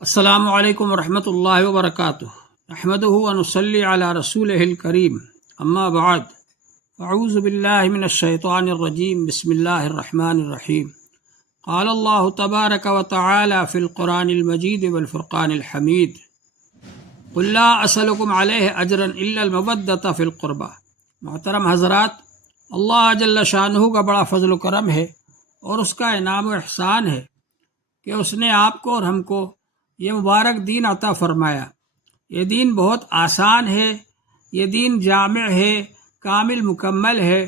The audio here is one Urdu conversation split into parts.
السلام علیکم ورحمۃ اللہ وبرکاتہ۔ نحمدہ ونصلی علی رسولہ الکریم، اما بعد، اعوذ باللہ من الشیطان الرجیم، بسم اللہ الرحمن الرحیم۔ قال اللہ تبارک وتعالی فی القرآن المجید والفرقان الحمید، قل لا اسألکم علیہ اجرا الا المودۃ فی القربى۔ محترم حضرات، اللہ جل شانہ کا بڑا فضل و کرم ہے اور اس کا انعام و احسان ہے کہ اس نے آپ کو اور ہم کو یہ مبارک دین عطا فرمایا۔ یہ دین بہت آسان ہے، یہ دین جامع ہے، کامل مکمل ہے۔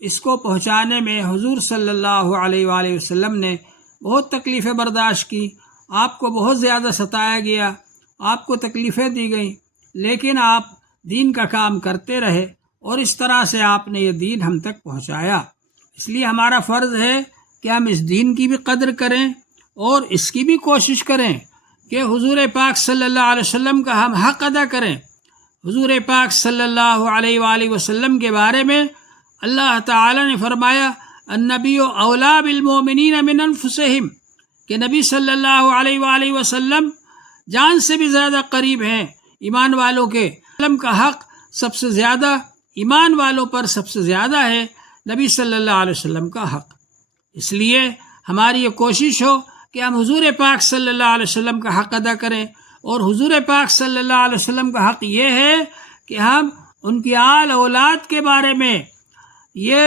اس کو پہنچانے میں حضور صلی اللہ علیہ وآلہ وسلم نے بہت تکلیفیں برداشت کی، آپ کو بہت زیادہ ستایا گیا، آپ کو تکلیفیں دی گئیں، لیکن آپ دین کا کام کرتے رہے اور اس طرح سے آپ نے یہ دین ہم تک پہنچایا۔ اس لیے ہمارا فرض ہے کہ ہم اس دین کی بھی قدر کریں اور اس کی بھی کوشش کریں کہ حضور پاک صلی اللہ علیہ وسلم کا ہم حق ادا کریں۔ حضور پاک صلی اللہ علیہ وآلہ وسلم کے بارے میں اللہ تعالی نے فرمایا، النبی اولا بالمؤمنین من انفسہم، کہ نبی صلی اللہ علیہ وآلہ وسلم جان سے بھی زیادہ قریب ہیں ایمان والوں کے۔ وسلم کا حق سب سے زیادہ ایمان والوں پر سب سے زیادہ ہے نبی صلی اللہ علیہ وسلم کا حق۔ اس لیے ہماری یہ کوشش ہو کہ ہم حضور پاک صلی اللہ علیہ وسلم کا حق ادا کریں، اور حضور پاک صلی اللہ علیہ وسلم کا حق یہ ہے کہ ہم ان کی آل اولاد کے بارے میں یہ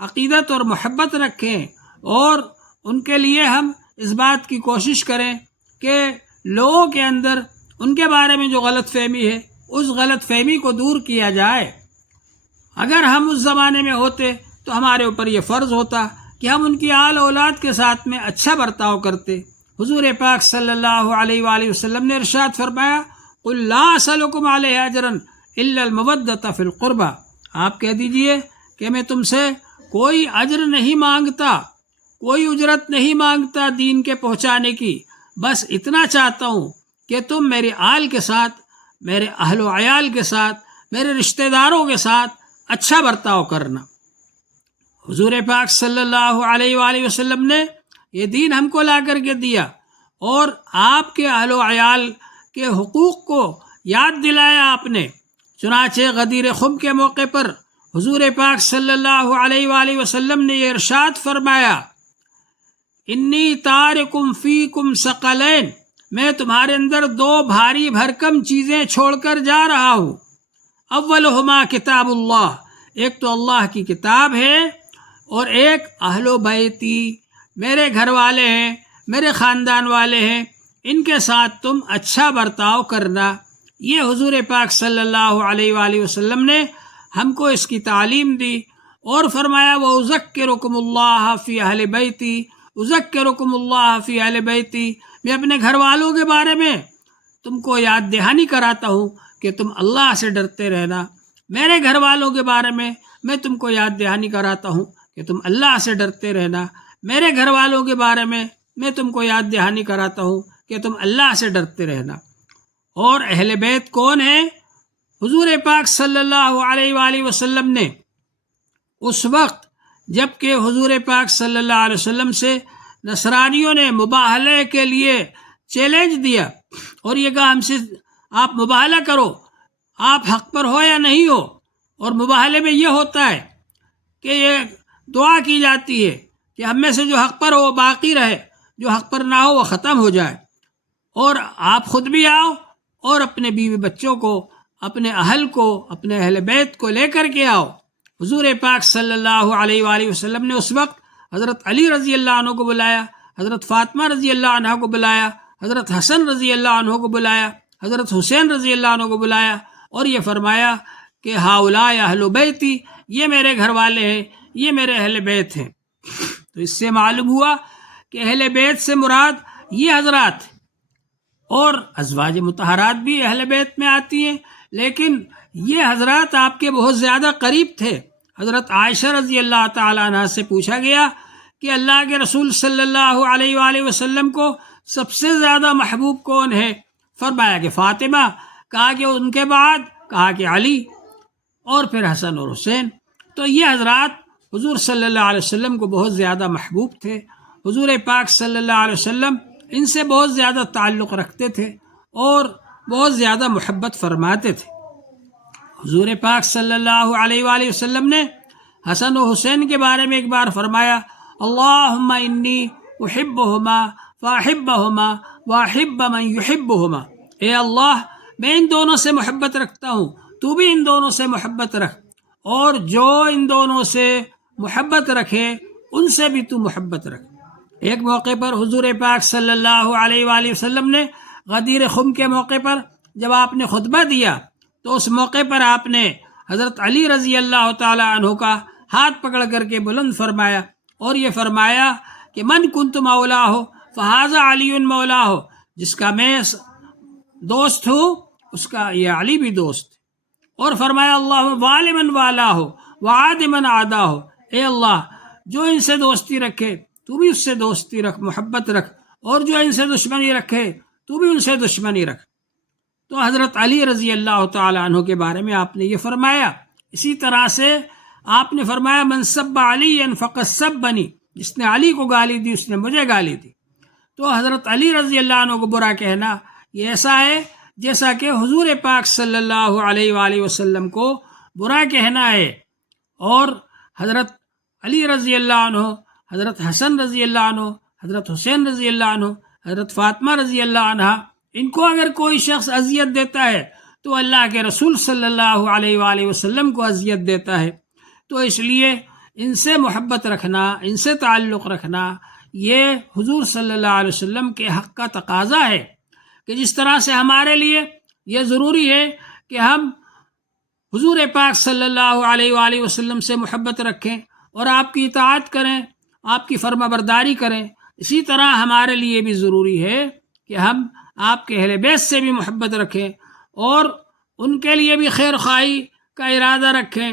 عقیدت اور محبت رکھیں، اور ان کے لیے ہم اس بات کی کوشش کریں کہ لوگوں کے اندر ان کے بارے میں جو غلط فہمی ہے اس غلط فہمی کو دور کیا جائے۔ اگر ہم اس زمانے میں ہوتے تو ہمارے اوپر یہ فرض ہوتا کہ ہم ان کی آل اولاد کے ساتھ میں اچھا برتاؤ کرتے۔ حضور پاک صلی اللہ علیہ وآلہ وسلم نے ارشاد فرمایا، قل لا اسألکم علیہ اجرا الا المودۃ فی القربى۔ آپ کہہ دیجئے کہ میں تم سے کوئی اجر نہیں مانگتا، کوئی اجرت نہیں مانگتا دین کے پہنچانے کی، بس اتنا چاہتا ہوں کہ تم میرے آل کے ساتھ، میرے اہل و عیال کے ساتھ، میرے رشتہ داروں کے ساتھ اچھا برتاؤ کرنا۔ حضور پاک صلی اللہ علیہ وآلہ وسلم نے یہ دین ہم کو لا کر کے دیا، اور آپ کے اہل و عیال کے حقوق کو یاد دلایا آپ نے۔ چنانچہ غدیر خم کے موقع پر حضور پاک صلی اللہ علیہ وآلہ وسلم نے یہ ارشاد فرمایا، انی تارکم فیکم ثقلین، میں تمہارے اندر دو بھاری بھرکم چیزیں چھوڑ کر جا رہا ہوں۔ اولہما کتاب اللہ، ایک تو اللہ کی کتاب ہے، اور ایک اہل و بیتی، میرے گھر والے ہیں، میرے خاندان والے ہیں، ان کے ساتھ تم اچھا برتاؤ کرنا۔ یہ حضور پاک صلی اللہ علیہ وآلہ وسلم نے ہم کو اس کی تعلیم دی، اور فرمایا وَأُذَكِّرُكُمُ اللَّهَ فِي أَهْلِ بَيْتِي، أُذَكِّرُكُمُ اللَّهَ فِي أَهْلِ بَيْتِي، میں اپنے گھر والوں کے بارے میں تم کو یاد دہانی کراتا ہوں کہ تم اللہ سے ڈرتے رہنا۔ میرے گھر والوں کے بارے میں تم کو یاد دہانی کراتا ہوں کہ تم اللہ سے ڈرتے رہنا۔ میرے گھر والوں کے بارے میں تم کو یاد دہانی کراتا ہوں کہ تم اللہ سے ڈرتے رہنا۔ اور اہل بیت کون ہیں؟ حضور پاک صلی اللہ علیہ وآلہ وسلم نے اس وقت جب کہ حضور پاک صلی اللہ علیہ وسلم سے نصرانیوں نے مباہلے کے لیے چیلنج دیا اور یہ کہا، ہم سے آپ مباہلہ کرو، آپ حق پر ہو یا نہیں ہو۔ اور مباہلے میں یہ ہوتا ہے کہ یہ دعا کی جاتی ہے کہ ہم میں سے جو حق پر ہو وہ باقی رہے، جو حق پر نہ ہو وہ ختم ہو جائے، اور آپ خود بھی آؤ اور اپنے بیوی بچوں کو، اپنے اہل کو، اپنے اہل بیت کو لے کر کے آؤ۔ حضور پاک صلی اللہ علیہ وآلہ وسلم نے اس وقت حضرت علی رضی اللہ عنہ کو بلایا، حضرت فاطمہ رضی اللہ عنہ کو بلایا، حضرت حسن رضی اللہ عنہ کو بلایا، حضرت حسین رضی اللہ عنہ کو بلایا، اور یہ فرمایا کہ ہؤلاء اہل بیتی، یہ میرے گھر والے ہیں، یہ میرے اہل بیت ہیں۔ تو اس سے معلوم ہوا کہ اہل بیت سے مراد یہ حضرات، اور ازواج مطہرات بھی اہل بیت میں آتی ہیں، لیکن یہ حضرات آپ کے بہت زیادہ قریب تھے۔ حضرت عائشہ رضی اللہ تعالیٰ عنہ سے پوچھا گیا کہ اللہ کے رسول صلی اللہ علیہ وآلہ وسلم کو سب سے زیادہ محبوب کون ہے؟ فرمایا کہ فاطمہ، کہا کہ ان کے بعد، کہا کہ علی، اور پھر حسن اور حسین۔ تو یہ حضرات حضور صلی اللہ علیہ وسلم کو بہت زیادہ محبوب تھے۔ حضور پاک صلی اللہ علیہ وسلم ان سے بہت زیادہ تعلق رکھتے تھے اور بہت زیادہ محبت فرماتے تھے۔ حضور پاک صلی اللہ علیہ وآلہ وسلم نے حسن و حسین کے بارے میں ایک بار فرمایا، اللہم انی احبہما فاحبہما واحب من یحبہما، اے اللہ میں ان دونوں سے محبت رکھتا ہوں، تو بھی ان دونوں سے محبت رکھ، اور جو ان دونوں سے محبت رکھے ان سے بھی تو محبت رکھ۔ ایک موقع پر حضور پاک صلی اللہ علیہ وآلہ وسلم نے غدیر خم کے موقع پر جب آپ نے خطبہ دیا تو اس موقع پر آپ نے حضرت علی رضی اللہ تعالی عنہ کا ہاتھ پکڑ کر کے بلند فرمایا اور یہ فرمایا کہ من کنت مولا ہو فہذا علی مولا ہو، جس کا میں دوست ہوں اس کا یہ علی بھی دوست۔ اور فرمایا اللہ والی من والا ہو وعاد من عادا ہو، اے اللہ جو ان سے دوستی رکھے تو بھی اس سے دوستی رکھ، محبت رکھ، اور جو ان سے دشمنی رکھے تو بھی ان سے دشمنی رکھ۔ تو حضرت علی رضی اللہ تعالی عنہ کے بارے میں آپ نے یہ فرمایا۔ اسی طرح سے آپ نے فرمایا من سب علی فقد سبنی، جس نے علی کو گالی دی اس نے مجھے گالی دی۔ تو حضرت علی رضی اللہ عنہ کو برا کہنا یہ ایسا ہے جیسا کہ حضور پاک صلی اللہ علیہ وآلہ وسلم کو برا کہنا ہے۔ اور حضرت علی رضی اللہ عنہ، حضرت حسن رضی اللہ عنہ، حضرت حسین رضی اللہ عنہ، حضرت فاطمہ رضی اللہ عنہ، ان کو اگر کوئی شخص اذیت دیتا ہے تو اللہ کے رسول صلی اللہ علیہ وآلہ وسلم کو اذیت دیتا ہے۔ تو اس لیے ان سے محبت رکھنا، ان سے تعلق رکھنا، یہ حضور صلی اللہ علیہ وسلم کے حق کا تقاضا ہے کہ جس طرح سے ہمارے لیے یہ ضروری ہے کہ ہم حضور پاک صلی اللہ علیہ وآلہ وسلم سے محبت رکھیں اور آپ کی اطاعت کریں، آپ کی فرما برداری کریں، اسی طرح ہمارے لیے بھی ضروری ہے کہ ہم آپ کے اہل بیت سے بھی محبت رکھیں اور ان کے لیے بھی خیر خواہی کا ارادہ رکھیں،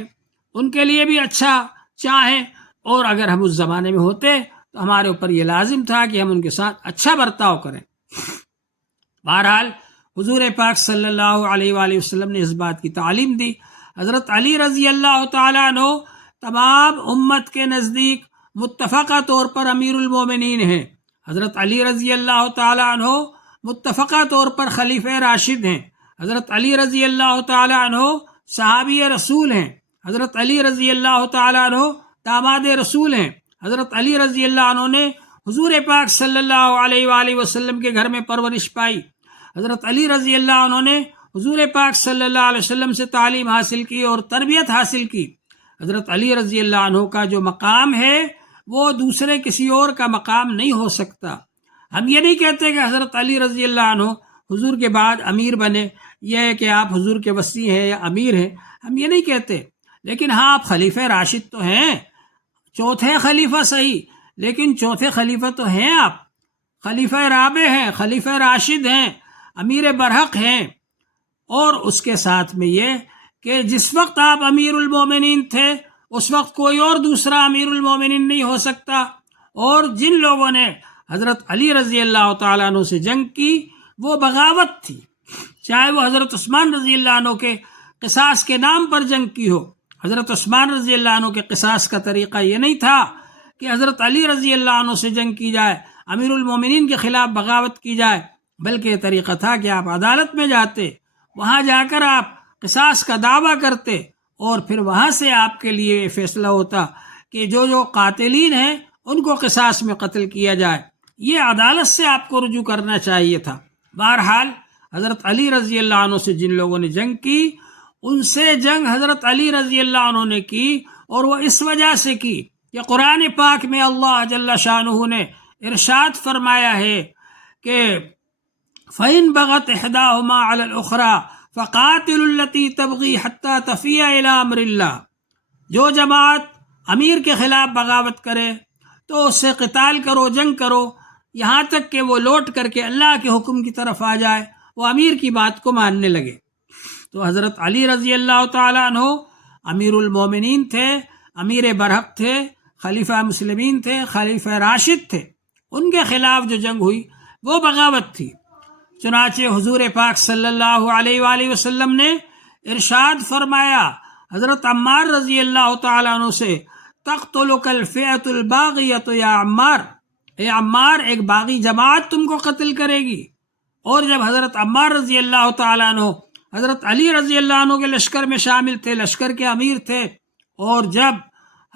ان کے لیے بھی اچھا چاہیں، اور اگر ہم اس زمانے میں ہوتے تو ہمارے اوپر یہ لازم تھا کہ ہم ان کے ساتھ اچھا برتاؤ کریں۔ بہرحال حضور پاک صلی اللہ علیہ وآلہ وسلم نے اس بات کی تعلیم دی۔ حضرت علی رضی اللہ تعالیٰ عنہ تمام امت کے نزدیک متفقہ طور پر امیر المومنین ہیں۔ حضرت علی رضی اللہ تعالیٰ عنہ متفقہ طور پر خلیفہ راشد ہیں۔ حضرت علی رضی اللہ تعالیٰ عنہ صحابی رسول ہیں۔ حضرت علی رضی اللہ تعالیٰ عنہ داماد رسول ہیں۔ حضرت علی رضی اللہ عنہ نے حضور پاک صلی اللہ علیہ وآلہ وسلم کے گھر میں پرورش پائی۔ حضرت علی رضی اللہ عنہ نے حضور پاک صلی اللہ علیہ وسلم سے تعلیم حاصل کی اور تربیت حاصل کی۔ حضرت علی رضی اللہ عنہ کا جو مقام ہے وہ دوسرے کسی اور کا مقام نہیں ہو سکتا۔ ہم یہ نہیں کہتے کہ حضرت علی رضی اللہ عنہ حضور کے بعد امیر بنے، یہ ہے کہ آپ حضور کے وصی ہیں یا امیر ہیں، ہم یہ نہیں کہتے، لیکن ہاں آپ خلیفہ راشد تو ہیں، چوتھے خلیفہ صحیح، لیکن چوتھے خلیفہ تو ہیں، آپ خلیفہ رابع ہیں، خلیفہ راشد ہیں، امیر برحق ہیں۔ اور اس کے ساتھ میں یہ کہ جس وقت آپ امیر المومنین تھے اس وقت کوئی اور دوسرا امیر المومنین نہیں ہو سکتا، اور جن لوگوں نے حضرت علی رضی اللہ تعالیٰ عنہ سے جنگ کی وہ بغاوت تھی، چاہے وہ حضرت عثمان رضی اللہ عنہ کے قصاص کے نام پر جنگ کی ہو۔ حضرت عثمان رضی اللہ عنہ کے قصاص کا طریقہ یہ نہیں تھا کہ حضرت علی رضی اللہ عنہ سے جنگ کی جائے، امیر المومنین کے خلاف بغاوت کی جائے، بلکہ یہ طریقہ تھا کہ آپ عدالت میں جاتے، وہاں جا کر آپ قصاص کا دعویٰ کرتے، اور پھر وہاں سے آپ کے لیے فیصلہ ہوتا کہ جو قاتلین ہیں ان کو قصاص میں قتل کیا جائے۔ یہ عدالت سے آپ کو رجوع کرنا چاہیے تھا۔ بہرحال حضرت علی رضی اللہ عنہ سے جن لوگوں نے جنگ کی، ان سے جنگ حضرت علی رضی اللہ عنہ نے کی، اور وہ اس وجہ سے کی کہ قرآن پاک میں اللہ جل شانہ نے ارشاد فرمایا ہے کہ فَإِن بَغَتْ إِحْدَاهُمَا عَلَى الْأُخْرَى فَقَاتِلُوا الَّتِي تَبْغِي حَتَّى تَفِيَ إِلَى أَمْرِ اللَّهِ، جو جماعت امیر کے خلاف بغاوت کرے تو اس سے قتال کرو، جنگ کرو، یہاں تک کہ وہ لوٹ کر کے اللہ کے حکم کی طرف آ جائے، وہ امیر کی بات کو ماننے لگے۔ تو حضرت علی رضی اللہ تعالیٰ عنہ امیر المومنین تھے، امیر برحق تھے، خلیفہ مسلمین تھے، خلیفہ راشد تھے، ان کے خلاف جو جنگ ہوئی وہ بغاوت تھی۔ چنانچہ حضور پاک صلی اللہ علیہ وآلہ وسلم نے ارشاد فرمایا حضرت عمار رضی اللہ تعالیٰ عنہ سے، تقتلک الفئۃ الباغیۃ یا عمار، اے عمار ایک باغی جماعت تم کو قتل کرے گی۔ اور جب حضرت عمار رضی اللہ تعالیٰ عنہ حضرت علی رضی اللہ عنہ کے لشکر میں شامل تھے، لشکر کے امیر تھے، اور جب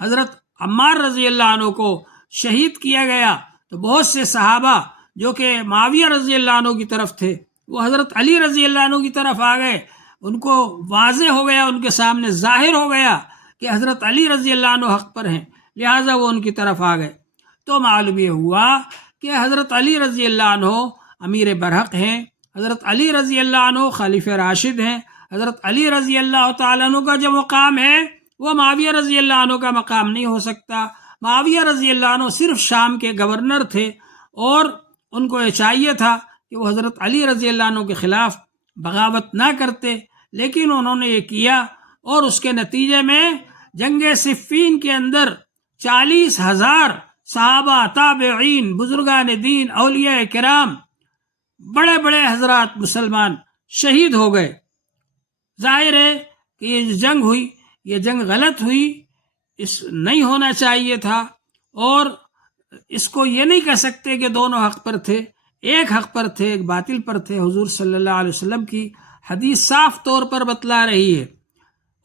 حضرت عمار رضی اللہ عنہ کو شہید کیا گیا تو بہت سے صحابہ جو کہ معاویہ رضی اللہ عنہ کی طرف تھے وہ حضرت علی رضی اللہ عنہ کی طرف آ گئے۔ ان کو واضح ہو گیا، ان کے سامنے ظاہر ہو گیا کہ حضرت علی رضی اللہ عنہ حق پر ہیں، لہٰذا وہ ان کی طرف آ گئے۔ تو معلوم یہ ہوا کہ حضرت علی رضی اللہ عنہ امیر برحق ہیں، حضرت علی رضی اللہ عنہ خلیفہ راشد ہیں، حضرت علی رضی اللہ تعالیٰ عنہ کا جو مقام ہے وہ معاویہ رضی اللہ عنہ کا مقام نہیں ہو سکتا۔ معاویہ رضی اللہ عنہ صرف شام کے گورنر تھے اور ان کو یہ چاہیے تھا کہ وہ حضرت علی رضی اللہ عنہ کے خلاف بغاوت نہ کرتے، لیکن انہوں نے یہ کیا، اور اس کے نتیجے میں جنگ صفین کے اندر 40,000 صحابہ، تابعین، بزرگان دین، اولیاء کرام، بڑے بڑے حضرات مسلمان شہید ہو گئے۔ ظاہر ہے کہ یہ جو جنگ ہوئی یہ جنگ غلط ہوئی، اس نہیں ہونا چاہیے تھا، اور اس کو یہ نہیں کہہ سکتے کہ دونوں حق پر تھے، ایک حق پر تھے ایک باطل پر تھے۔ حضور صلی اللہ علیہ وسلم کی حدیث صاف طور پر بتلا رہی ہے،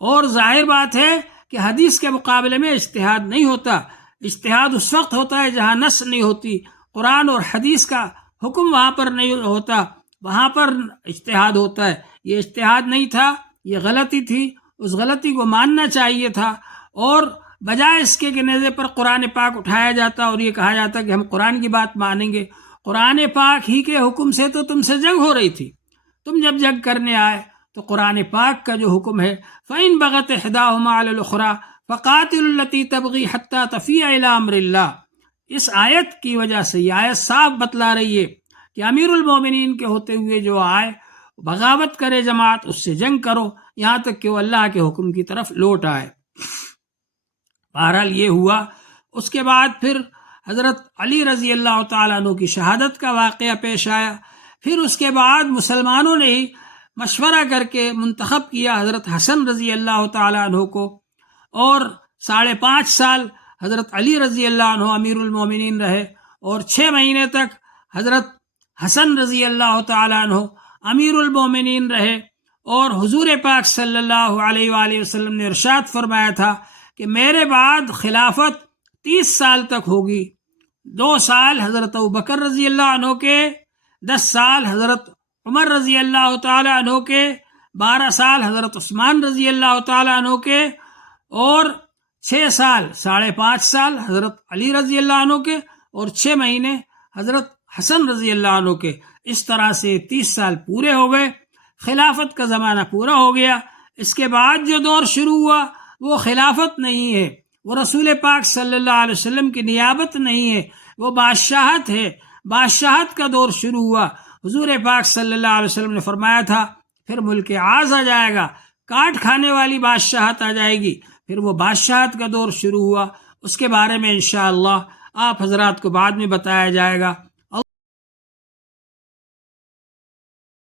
اور ظاہر بات ہے کہ حدیث کے مقابلے میں اجتہاد نہیں ہوتا۔ اجتہاد اس وقت ہوتا ہے جہاں نص نہیں ہوتی، قرآن اور حدیث کا حکم وہاں پر نہیں ہوتا، وہاں پر اجتہاد ہوتا ہے۔ یہ اجتہاد نہیں تھا، یہ غلطی تھی، اس غلطی کو ماننا چاہیے تھا، اور بجائے اس کے کہ نیزے پر قرآن پاک اٹھایا جاتا اور یہ کہا جاتا کہ ہم قرآن کی بات مانیں گے۔ قرآن پاک ہی کے حکم سے تو تم سے جنگ ہو رہی تھی، تم جب جنگ کرنے آئے تو قرآن پاک کا جو حکم ہے فَإِن بَغَتْ إِحْدَاهُمَا عَلَى الْأُخْرَى فَقَاتِلُوا الَّتِي تَبْغِي حَتَّى تَفِيءَ إِلَىٰ أَمْرِ اللَّهِ۔ اس آیت کی وجہ سے یہ آیت صاف بتلا رہی ہے کہ امیر المومنین کے ہوتے ہوئے جو آئے بغاوت کرے جماعت، اس سے جنگ کرو یہاں تک کہ وہ اللہ کے حکم کی طرف لوٹ آئے۔ بہرحال یہ ہوا۔ اس کے بعد پھر حضرت علی رضی اللہ تعالیٰ عنہ کی شہادت کا واقعہ پیش آیا۔ پھر اس کے بعد مسلمانوں نے ہی مشورہ کر کے منتخب کیا حضرت حسن رضی اللہ تعالیٰ عنہ کو، اور 5.5 سال حضرت علی رضی اللہ عنہ امیر المومنین رہے، اور 6 مہینے تک حضرت حسن رضی اللہ تعالیٰ عنہ امیر المومنین رہے۔ اور حضور پاک صلی اللہ علیہ وآلہ وسلم نے ارشاد فرمایا تھا کہ میرے بعد خلافت 30 سال تک ہوگی، 2 سال حضرت ابوبکر رضی اللہ عنہ کے، 10 سال حضرت عمر رضی اللہ تعالیٰ عنہ کے، 12 سال حضرت عثمان رضی اللہ تعالیٰ عنہ کے، اور 6 سال 5.5 سال حضرت علی رضی اللہ عنہ کے، اور 6 مہینے حضرت حسن رضی اللہ عنہ کے۔ اس طرح سے 30 سال پورے ہو گئے، خلافت کا زمانہ پورا ہو گیا۔ اس کے بعد جو دور شروع ہوا وہ خلافت نہیں ہے، وہ رسول پاک صلی اللہ علیہ وسلم کی نیابت نہیں ہے، وہ بادشاہت ہے۔ بادشاہت کا دور شروع ہوا۔ حضور پاک صلی اللہ علیہ وسلم نے فرمایا تھا پھر ملک عاز آ جائے گا، کاٹ کھانے والی بادشاہت آ جائے گی، پھر وہ بادشاہت کا دور شروع ہوا۔ اس کے بارے میں انشاءاللہ آپ حضرات کو بعد میں بتایا جائے گا۔